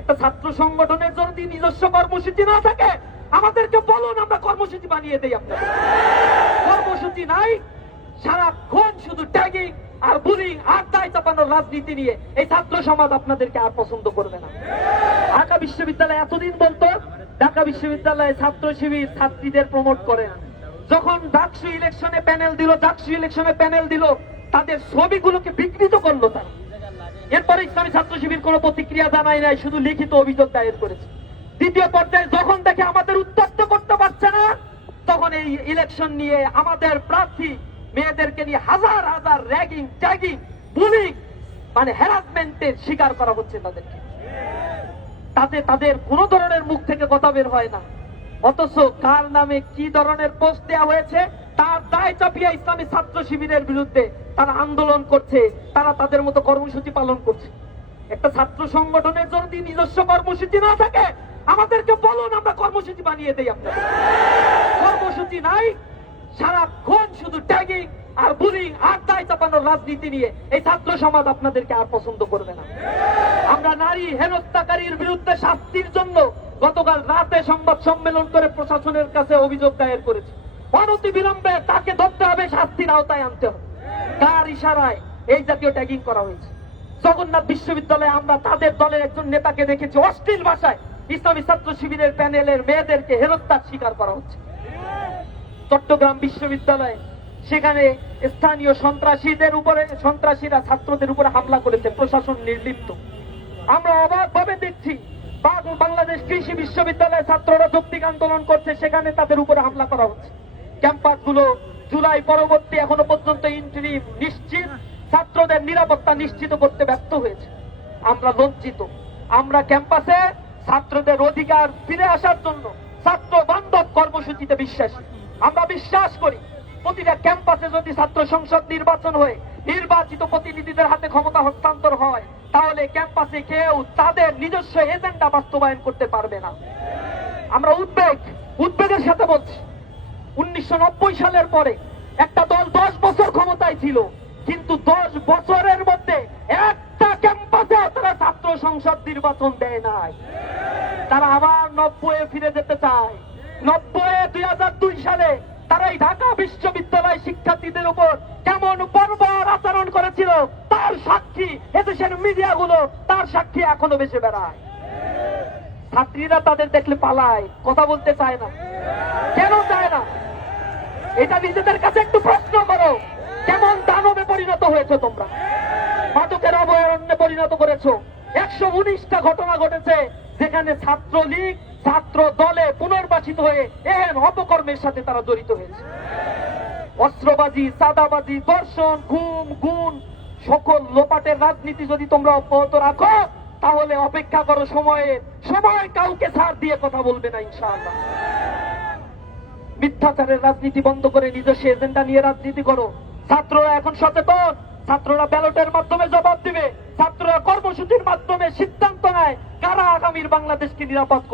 একটা ছাত্র সংগঠনের যদি নিজস্ব কর্মসূচি না থাকে আমাদেরকে বলুন, আমরা কর্মসূচি বানিয়ে দেই। আপনাদের কর্মসূচি নাই, সারাক্ষণ শুধু ট্যাগিং আর বুলিং আর দায় চাপানোর রাজনীতি নিয়ে এই ছাত্র সমাজ আপনাদেরকে আর পছন্দ করবে না। ঢাকা বিশ্ববিদ্যালয় এতদিন বলতো ঢাকা বিশ্ববিদ্যালয়ে ছাত্র শিবির ছাত্রীদের প্রমোট করে না। যখন ডাকসু ইলেকশনে প্যানেল দিল তাদের ছবিগুলোকে বিকৃত করলো তারা। এরপরে ইসলামী ছাত্র শিবির কোনো প্রতিক্রিয়া জানায় নাই, শুধু লিখিত অভিযোগ দায়ের করেছে। দ্বিতীয় পর্যায়ে যখন দেখে আমাদের উত্তপ্ত করতে পারছে না, তখন এই ইলেকশন নিয়ে আমাদের প্রার্থী মেয়েদেরকে নিয়ে হাজার হাজার র্যাগিং, ট্যাগিং, বুলিং মানে হ্যারাসমেন্টের শিকার করা হচ্ছে তাদেরকে। তাতে তাদের কোন ধরনের মুখ থেকে কথা বের হয় না, অথচ কার নামে কি ধরনের পোস্ট দেওয়া হয়েছে তার দায় চাপিয়ে ইসলামী ছাত্র শিবিরের বিরুদ্ধে তারা আন্দোলন করছে, তারা তাদের মতো কর্মসূচি পালন করছে। একটা ছাত্র সংগঠনের যদি নিজস্ব কর্মসূচি না থাকে আমাদেরকে বলুন, আমরা কর্মসূচি বানিয়ে দেই। আপনাদের কর্মসূচি নাই, সারাক্ষণ শুধু ট্যাগিং আর বুলিং আর দায় চাপানোর রাজনীতি নিয়ে এই ছাত্র সমাজ আপনাদেরকে আর পছন্দ করবে না। আমরা নারী হেনস্থাকারীর বিরুদ্ধে শাস্তির জন্য গতকাল রাতে সংবাদ সম্মেলন করে প্রশাসনের কাছে অভিযোগ দায়ের করেছি। অনতি বিলম্বে তাকে ধরতে হবে, শাস্তির আওতায় আনতে হবে। কার ইশারায় এই জাতীয় ট্যাগিং করা হয়েছে? জগন্নাথ বিশ্ববিদ্যালয়ে আমরা তাদের দলের একজন নেতাকে দেখেছি অশ্লীল ভাষায় ইসলামী ছাত্র শিবিরের প্যানেলের মেয়েদেরকে হেনস্থার শিকার করা হচ্ছে। চট্টগ্রাম বিশ্ববিদ্যালয়ে সেখানে স্থানীয় সন্ত্রাসীরা ছাত্রদের উপরে হামলা করেছে, প্রশাসন নির্লিপ্ত। আমরা অবাকভাবে দেখছি বাংলাদেশ কৃষি বিশ্ববিদ্যালয়ে ছাত্ররা যৌক্তিক আন্দোলন করছে, সেখানে তাদের উপরে হামলা করা হচ্ছে। ক্যাম্পাসগুলো জুলাই পরবর্তী এখনো পর্যন্ত ইন্টারিম নিশ্চিত ছাত্রদের নিরাপত্তা নিশ্চিত করতে ব্যর্থ হয়েছে। আমরা লজ্জিত। আমরা ক্যাম্পাসে ছাত্রদের অধিকার ফিরে আসার জন্য ছাত্র বান্ধব কর্মসূচিতে বিশ্বাসী। আমরা বিশ্বাস করি প্রতিটা ক্যাম্পাসে যদি ছাত্র সংসদ নির্বাচন হয়ে নির্বাচিত প্রতিনিধিদের হাতে ক্ষমতা হস্তান্তর হয়, তাহলে ক্যাম্পাসে কেউ তাদের নিজস্ব এজেন্ডা বাস্তবায়ন করতে পারবে না। আমরা উদ্বেগের সাথে বলছি, 1990 সালের পরে একটা দল 10 বছর ক্ষমতায় ছিল, কিন্তু 10 বছরের মধ্যে একটা ক্যাম্পাসে তারা ছাত্র সংসদ নির্বাচন দেয় নাই। তারা আবার 90-এ ফিরে যেতে চায়। 2002 সালে তারা এই ঢাকা বিশ্ববিদ্যালয় শিক্ষার্থীদের উপর কেমন বর্বর আচরণ করেছিল তার সাক্ষী এদেশের মিডিয়াগুলো, তার সাক্ষী এখনো বেঁচে বেড়ায়। ছাত্রীরা তাদের দেখলে পালায়, কথা বলতে চায় না। কেন চায় না? এটা নিজেদের কাছে একটু প্রশ্ন করো। কেমন দানবে পরিণত হয়েছে তোমরা? মাদকের অভয়ারণ্যে পরিণত করেছো। 119টা ঘটনা ঘটেছে যেখানে ছাত্রলীগ ছাত্র দলে পুনর্বাসিত হয়ে এহেন অপকর্মের সাথে তারা জড়িত হয়েছে। অস্ত্রবাজি, চাঁদাবাজি, ধর্ষণ, গুণ সকল লোপাটের রাজনীতি যদি তোমরা অব্যাহত রাখো, তাহলে অপেক্ষা করো সময় কাউকে ছাড় দিয়ে কথা বলবে না ইনশাআল্লাহ। মিথ্যাচারের রাজনীতি বন্ধ করে নিজস্ব এজেন্ডা নিয়ে রাজনীতি করো। ছাত্ররা এখন সচেতন, ছাত্ররা ব্যালটের মাধ্যমে জবাব দিবে, ছাত্ররা কর্মসূচির মাধ্যমে সিদ্ধান্ত নেয় কারা আগামীর বাংলাদেশকে নিরাপদ করবে।